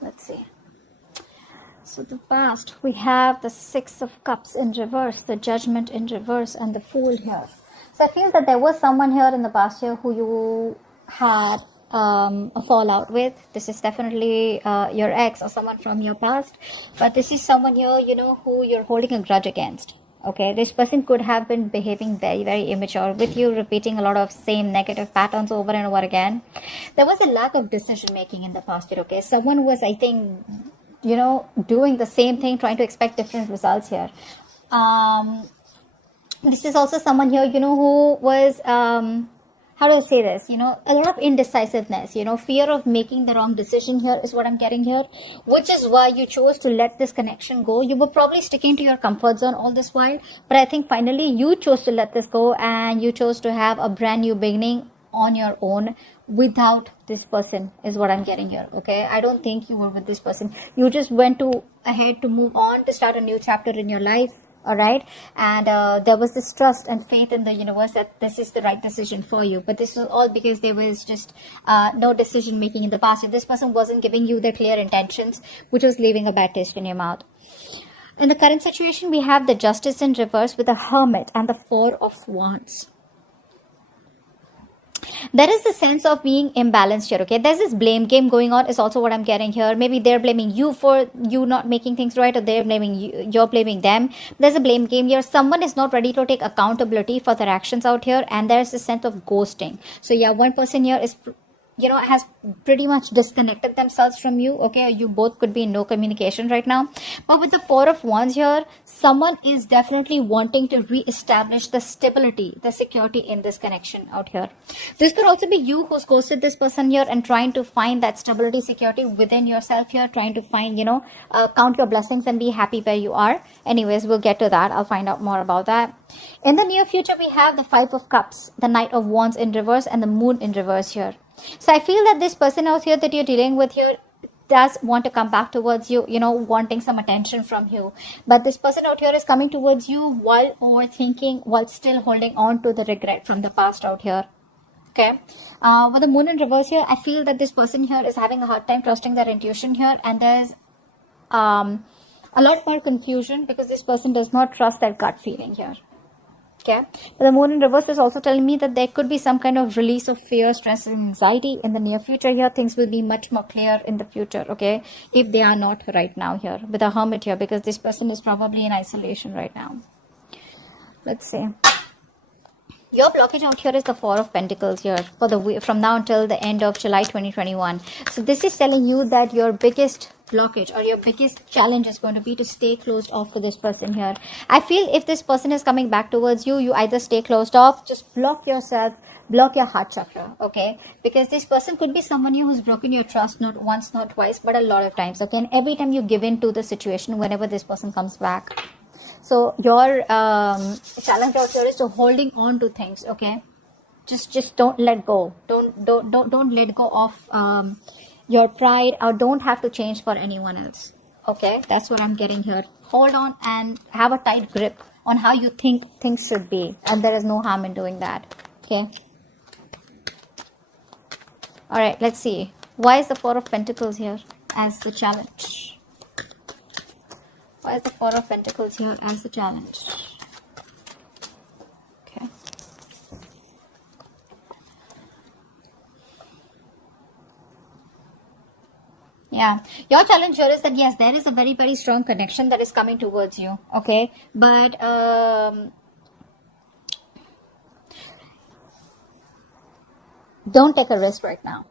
Let's see. So the past, we have the Six of Cups in reverse, the Judgment in reverse, and the Fool here. So I feel that there was someone here in the past year who you had a fallout with. This is definitely your ex or someone from your past. But this is someone here, who you're holding a grudge against. Okay, this person could have been behaving very, very immature with you, repeating a lot of same negative patterns over and over again. There was a lack of decision making in the past year. Okay, someone was, I think, doing the same thing, trying to expect different results here. This is also someone here, who was, how do I say this? A lot of indecisiveness, fear of making the wrong decision here is what I'm getting here, which is why you chose to let this connection go. You were probably sticking to your comfort zone all this while, but I think finally you chose to let this go and you chose to have a brand new beginning on your own without this person is what I'm getting here. Okay, I don't think you were with this person. You just went ahead to move on, to start a new chapter in your life. All right, and there was this trust and faith in the universe that this is the right decision for you, but this was all because there was just no decision making in the past. If this person wasn't giving you the clear intentions, which was leaving a bad taste in your mouth. In the current situation, we have the Justice in reverse with the Hermit and the Four of Wands. There is a sense of being imbalanced here. Okay, there's this blame game going on is also what I'm getting here. Maybe they're blaming you for you not making things right, or they're blaming you're blaming them. There's a blame game here. Someone is not ready to take accountability for their actions out here, and there's a sense of ghosting. So yeah, one person here is has pretty much disconnected themselves from you. Okay, you both could be in no communication right now. But with the Four of Wands here, someone is definitely wanting to re-establish the stability, the security in this connection out here. This could also be you who's ghosted this person here and trying to find that stability, security within yourself here, trying to find, count your blessings and be happy where you are. Anyways, we'll get to that. I'll find out more about that. In the near future, we have the Five of Cups, the Knight of Wands in reverse, and the Moon in reverse here. So I feel that this person out here that you're dealing with here does want to come back towards you, wanting some attention from you. But this person out here is coming towards you while overthinking, while still holding on to the regret from the past out here. Okay. With the Moon in reverse here, I feel that this person here is having a hard time trusting their intuition here. And there's a lot more confusion because this person does not trust their gut feeling here. Okay, but the Moon in reverse is also telling me that there could be some kind of release of fear, stress, and anxiety in the near future here. Things will be much more clear in the future, okay, if they are not right now here with a Hermit here, because this person is probably in isolation right now. Let's see. Your blockage out here is the Four of Pentacles here from now until the end of July 2021. So this is telling you that your biggest blockage or your biggest challenge is going to be to stay closed off to this person here. I feel if this person is coming back towards you, you either stay closed off, just block yourself, block your heart chakra, okay? Because this person could be someone who's broken your trust not once, not twice, but a lot of times, okay? And every time you give in to the situation whenever this person comes back. So your challenge out here is to holding on to things, okay? Just don't let go. Don't let go of your pride, or don't have to change for anyone else. Okay, that's what I'm getting here. Hold on and have a tight grip on how you think things should be, and there is no harm in doing that. Okay. All right, let's see. Why is the Four of Pentacles here as the challenge? Why is the Four of Pentacles here as the challenge? Okay. Yeah, your challenge here is that yes, there is a very, very strong connection that is coming towards you. Okay, but don't take a risk right now.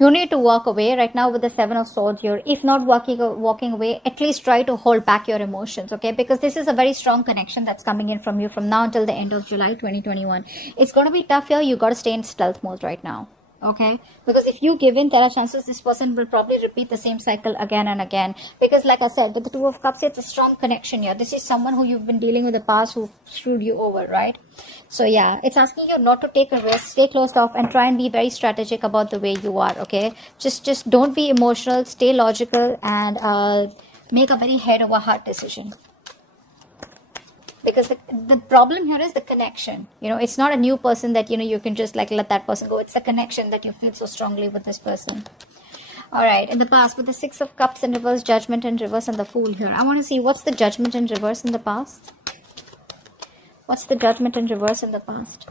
You need to walk away right now with the Seven of Swords here. If not walking away, at least try to hold back your emotions, okay? Because this is a very strong connection that's coming in from you from now until the end of July 2021. It's going to be tough here. You got to stay in stealth mode right now, okay? Because if you give in, there are chances this person will probably repeat the same cycle again and again. Because like I said, with the Two of Cups, it's a strong connection here. This is someone who you've been dealing with in the past who screwed you over, right? So yeah, it's asking you not to take a risk, stay closed off, and try and be very strategic about the way you are, okay? Just don't be emotional, stay logical, and make a very head over heart decision. Because the problem here is the connection. It's not a new person that, you can just like let that person go. It's the connection that you feel so strongly with this person. All right, in the past, with the Six of Cups in reverse, Judgment in reverse, and the Fool here. I want to see what's the Judgment in reverse in the past. What's the Judgment in reverse in the past?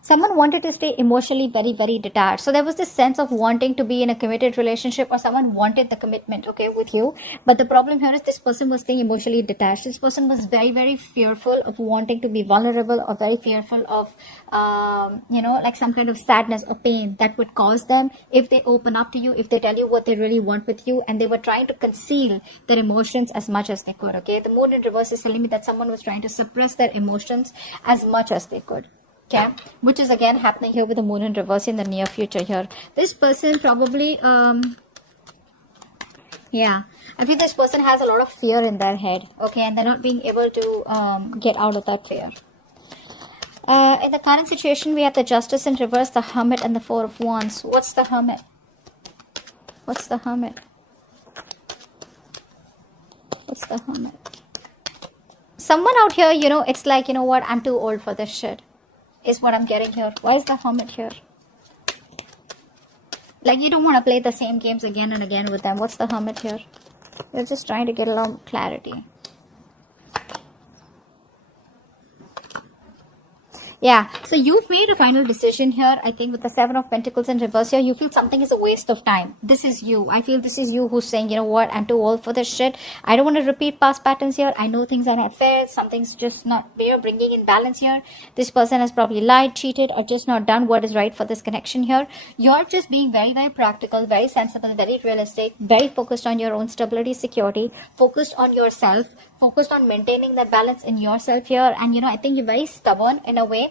Someone wanted to stay emotionally very, very detached. So there was this sense of wanting to be in a committed relationship, or someone wanted the commitment, okay, with you. But the problem here is this person was staying emotionally detached. This person was very, very fearful of wanting to be vulnerable, or very fearful of, like some kind of sadness or pain that would cause them if they open up to you, if they tell you what they really want with you. And they were trying to conceal their emotions as much as they could, okay. The Moon in reverse is telling me that someone was trying to suppress their emotions as much as they could. Okay, which is again happening here with the Moon in reverse in the near future here. This person probably, I feel this person has a lot of fear in their head, okay, and they're not being able to get out of that fear. In the current situation, we have the Justice in reverse, the Hermit, and the Four of Wands. What's the Hermit? What's the Hermit? What's the Hermit? Someone out here, it's like, what, I'm too old for this shit. Is what I'm getting here. Why is the Hermit here? Like, you don't want to play the same games again and again with them. What's the Hermit here? You're just trying to get a lot of clarity. Yeah, so you've made a final decision here. I think with the Seven of Pentacles in reverse here, you feel something is a waste of time. This is you. I feel this is you who's saying, what, I'm too old for this shit. I don't want to repeat past patterns here. I know things are not fair. Something's just not fair, bringing in balance here. This person has probably lied, cheated, or just not done what is right for this connection here. You're just being very, very practical, very sensible, very realistic, very focused on your own stability, security, focused on yourself, focused on maintaining that balance in yourself here. And I think you're very stubborn in a way.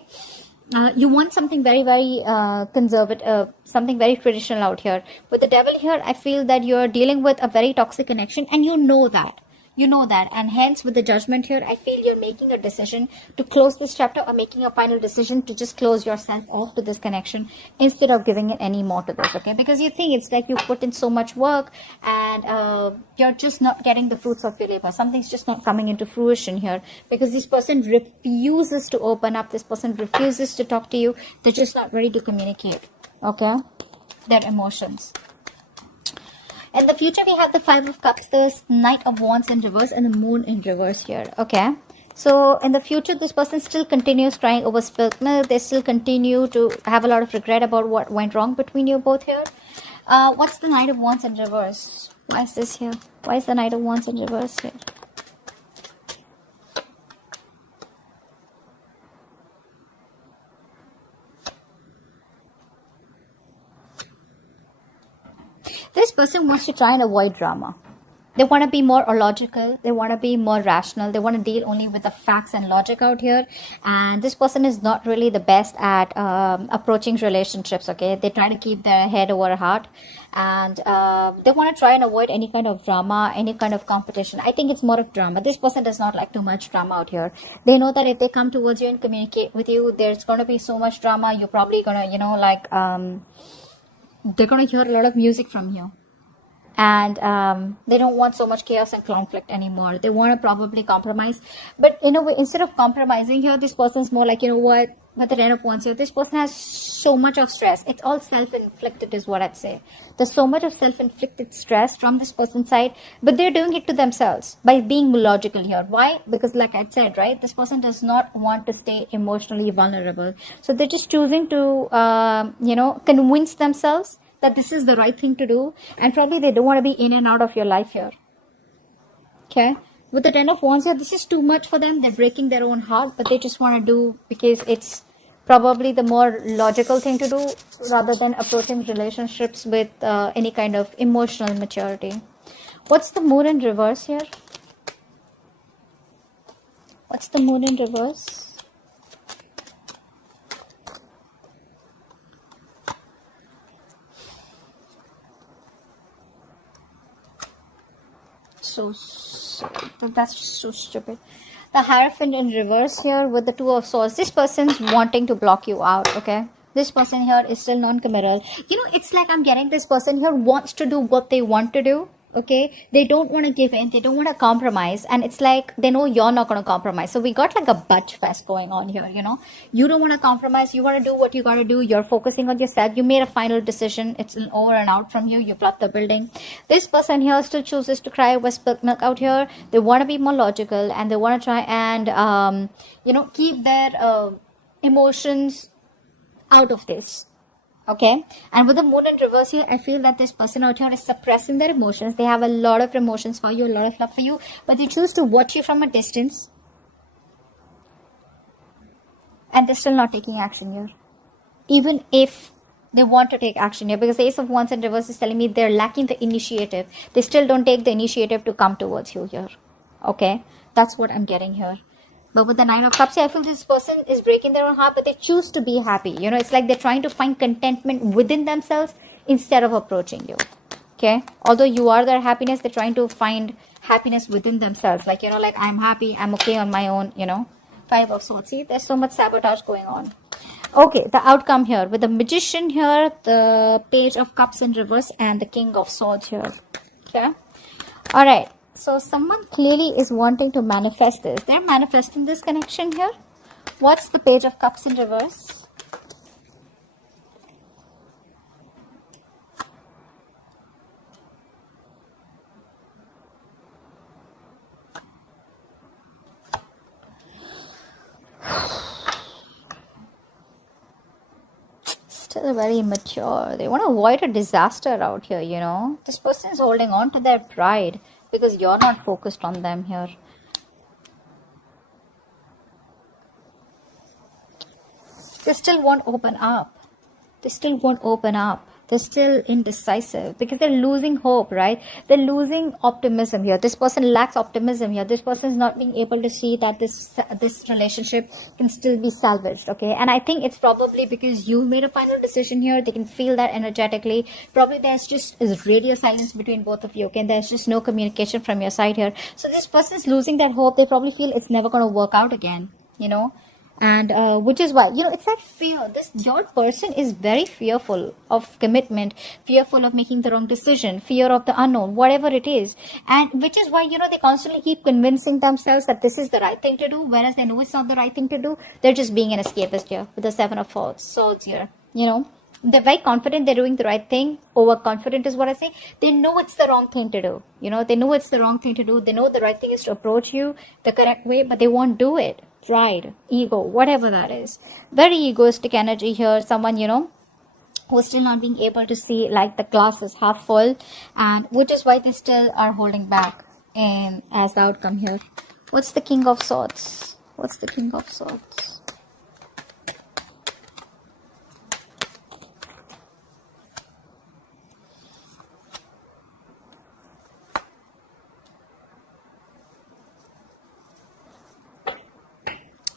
You want something very, very conservative, something very traditional out here. With the Devil here, I feel that you're dealing with a very toxic connection, and you know that. And hence with the Judgment here, I feel you're making a decision to close this chapter, or making a final decision to just close yourself off to this connection instead of giving it any more to this, okay? Because you think it's like you put in so much work, and you're just not getting the fruits of your labor. Something's just not coming into fruition here, because this person refuses to open up. This person refuses to talk to you. They're just not ready to communicate, okay, their emotions. In the future, we have the Five of Cups, the Knight of Wands in reverse, and the Moon in reverse here. Okay. So, in the future, this person still continues crying over spilled milk. They still continue to have a lot of regret about what went wrong between you both here. What's the Knight of Wands in reverse? Why is this here? Why is the Knight of Wands in reverse here? This person wants to try and avoid drama. They want to be more logical. They want to be more rational. They want to deal only with the facts and logic out here. And this person is not really the best at approaching relationships, okay? They try to keep their head over heart. And they want to try and avoid any kind of drama, any kind of competition. I think it's more of drama. This person does not like too much drama out here. They know that if they come towards you and communicate with you, there's going to be so much drama. You're probably going to, they're going to hear a lot of music from you. And they don't want so much chaos and conflict anymore. They want to probably compromise. But in a way, instead of compromising here, this person's more like, what? With the Ten of Wands here, this person has so much of stress. It's all self-inflicted is what I'd say. There's so much of self-inflicted stress from this person's side. But they're doing it to themselves by being logical here. Why? Because like I said, right? This person does not want to stay emotionally vulnerable. So they're just choosing to, convince themselves that this is the right thing to do, and probably they don't want to be in and out of your life here. Okay, with the Ten of Wands here, this is too much for them. They're breaking their own heart, but they just want to do because it's probably the more logical thing to do rather than approaching relationships with any kind of emotional maturity. What's the Moon in reverse here? What's the Moon in reverse? That's just so stupid. The Hierophant in reverse here with the Two of Swords. This person's wanting to block you out, okay? This person here is still non-committal. It's like I'm getting this person here wants to do what they want to do, okay? They don't want to give in, they don't want to compromise, and it's like they know you're not going to compromise. So we got like a budge fest going on here, you know? You don't want to compromise, you want to do what you got to do, you're focusing on yourself, you made a final decision, it's an over and out from you brought the building. This person here still chooses to cry over spilled milk out here. They want to be more logical, and they want to try and, you know, keep their emotions out of this. Okay, and with the moon in reverse here, I feel that this person out here is suppressing their emotions. They have a lot of emotions for you, a lot of love for you, but they choose to watch you from a distance, and they're still not taking action here, even if they want to take action here, because the Ace of Wands in reverse is telling me they're lacking the initiative. They still don't take the initiative to come towards you here. Okay, that's what I'm getting here. But with the Nine of Cups, I feel this person is breaking their own heart, but they choose to be happy. You know, it's like they're trying to find contentment within themselves instead of approaching you. Okay? Although you are their happiness, they're trying to find happiness within themselves. Like, you know, like, I'm happy, I'm okay on my own, you know. Five of Swords. See, there's so much sabotage going on. Okay, the outcome here. With the Magician here, the Page of Cups in reverse, and the King of Swords here. Okay? Alright. So someone clearly is wanting to manifest this. They're manifesting this connection here. What's the Page of Cups in reverse? Still very immature. They want to avoid a disaster out here, you know. This person is holding on to their pride, because you're not focused on them here. They still won't open up. They still won't open up. They're still indecisive because they're losing hope, right? They're losing optimism here. This person lacks optimism here. This person is not being able to see that this relationship can still be salvaged, okay? And I think it's probably because you made a final decision here. They can feel that energetically. Probably there's just radio silence between both of you, okay? And there's just no communication from your side here. So this person is losing that hope. They probably feel it's never going to work out again, you know? And which is why, you know, it's like fear. Your person is very fearful of commitment, fearful of making the wrong decision, fear of the unknown, whatever it is. And which is why, you know, they constantly keep convincing themselves that this is the right thing to do, whereas they know it's not the right thing to do. They're just being an escapist here with the Seven of Swords here, you know. They're very confident they're doing the right thing. Overconfident is what I say. They know it's the wrong thing to do. You know, they know it's the wrong thing to do. They know the right thing is to approach you the correct way, but they won't do it. Pride, ego, whatever that is. Very egoistic energy here. Someone, you know, who's still not being able to see like the glass is half full, and which is why they still are holding back in as the outcome here. What's the King of Swords? What's the King of Swords?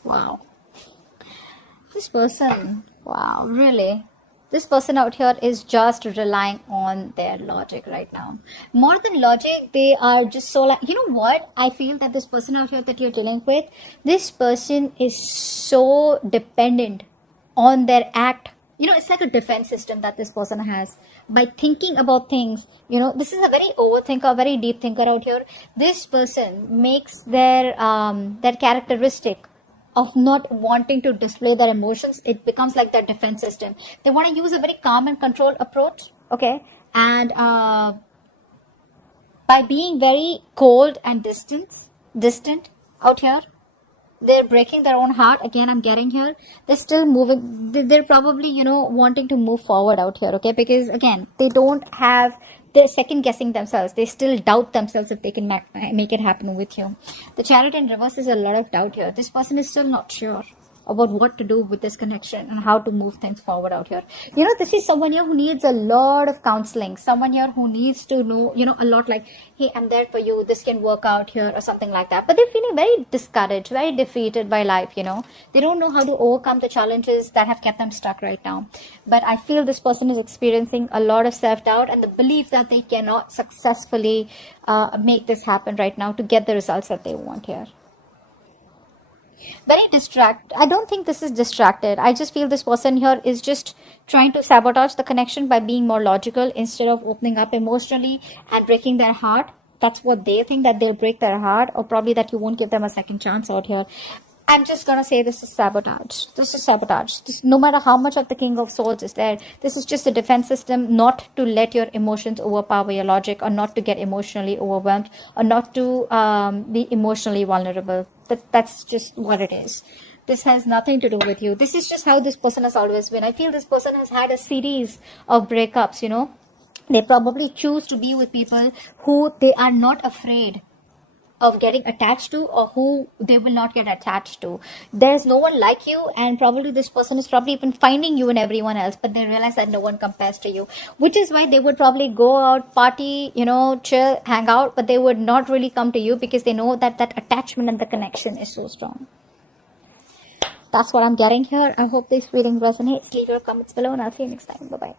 Wow. This person, wow, really? This person out here is just relying on their logic right now. More than logic, they are just so like, you know what? I feel that this person out here that you're dealing with, this person is so dependent on their act. You know, it's like a defense system that this person has. By thinking about things, you know, this is a very overthinker, very deep thinker out here. This person makes their characteristic of not wanting to display their emotions, it becomes like their defense system. They want to use a very calm and controlled approach, okay? And by being very cold and distant out here, they're breaking their own heart. Again, I'm getting here. They're still moving. They're probably, you know, wanting to move forward out here, okay? Because, again, they don't have... They're second guessing themselves. They still doubt themselves if they can make it happen with you. The Chariot in reverse is a lot of doubt here. This person is still not sure about what to do with this connection and how to move things forward out here. You know, this is someone here who needs a lot of counseling. Someone here who needs to know, you know, a lot like, hey, I'm there for you. This can work out here or something like that. But they're feeling very discouraged, very defeated by life, you know. They don't know how to overcome the challenges that have kept them stuck right now. But I feel this person is experiencing a lot of self-doubt and the belief that they cannot successfully make this happen right now to get the results that they want here. Very distract. I don't think this is distracted. I just feel this person here is just trying to sabotage the connection by being more logical instead of opening up emotionally and breaking their heart. That's what they think, that they'll break their heart, or probably that you won't give them a second chance out here. I'm just gonna say this is sabotage. This is sabotage. This, no matter how much of the King of Swords is there, this is just a defense system not to let your emotions overpower your logic, or not to get emotionally overwhelmed, or not to be emotionally vulnerable. That's just what it is. This has nothing to do with you. This is just how this person has always been. I feel this person has had a series of breakups, you know. They probably choose to be with people who they are not afraid of getting attached to, or who they will not get attached to. There's no one like you, and probably this person is probably even finding you in everyone else, but they realize that no one compares to you, which is why they would probably go out, party, you know, chill, hang out, but they would not really come to you because they know that that attachment and the connection is so strong. That's what I'm getting here. I hope this reading resonates. Leave your comments below and I'll see you next time. Bye bye.